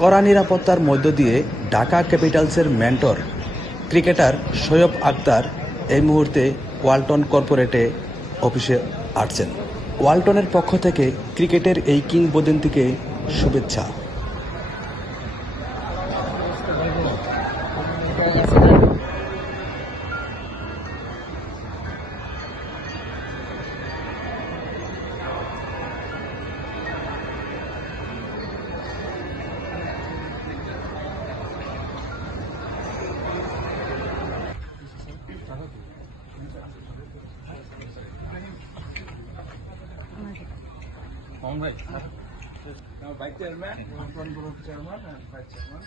কড়া নিরাপত্তার মধ্য দিয়ে ঢাকা ক্যাপিটালসের মেন্টর ক্রিকেটার সৈয়ব আক্তার এই মুহূর্তে ওয়ালটন কর্পোরেটে অফিসে আসছেন। ওয়ালটনের পক্ষ থেকে ক্রিকেটের এই কিংবদন্তিকে শুভেচ্ছা। Congress. Bike chairman chairman bike chairman.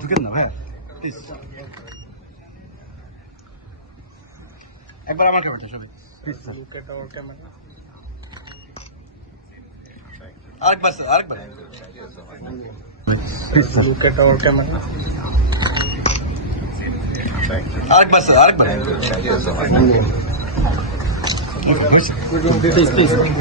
ঢুকেন না ভাই প্লিজ একবার আমার ক্যামেরাটা সবাই প্লিজ স্যার আরেকবার স্যার আরেকবার please sir Look at our camera. আরেকবার 我肯定想象这这这这这